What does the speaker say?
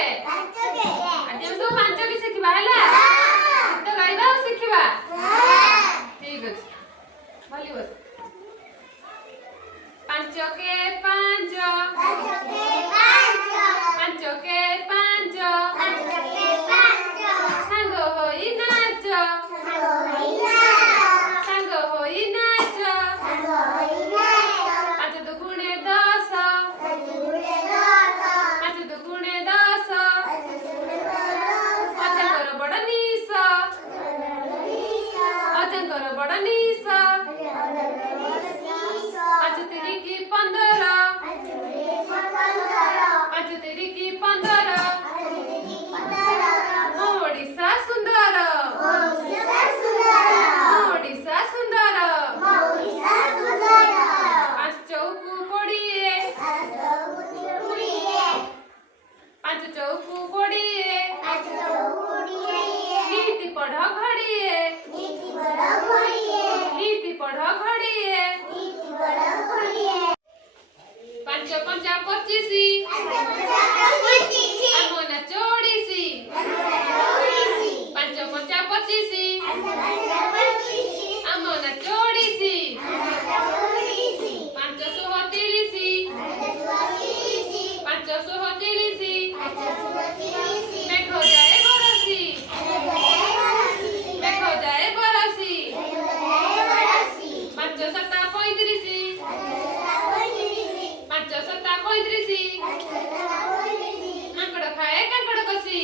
आज हम सब पांच के शिखिबा हैला गीत गाइबा और शिखिबा ठीक अछि भली बस पांच के पांच पांच के पांच संग होई नाच संग होई नाच पांच दुगुणे 10 पांच दुगुणे 10 अजंगर बड़ निस अजंगर बड़ निस पांच तेरी की 15 पांच तेरी की 15 ओडिशा सुंदर ओडिशा सुंदर पांच चौकू 20 पांच चौकू 20 नीति पढ़ घड़िए नीति पढ़ घड़िए पांच पंचा 25 आमना 24 पांच पंचा 25 आमना 24 पांच 130 पांच 130 मेघ जाए बरसी मेघ जाए बरसी पांच 7 35 पांच 7 35 कांकड़ खाए कांकड़ कसी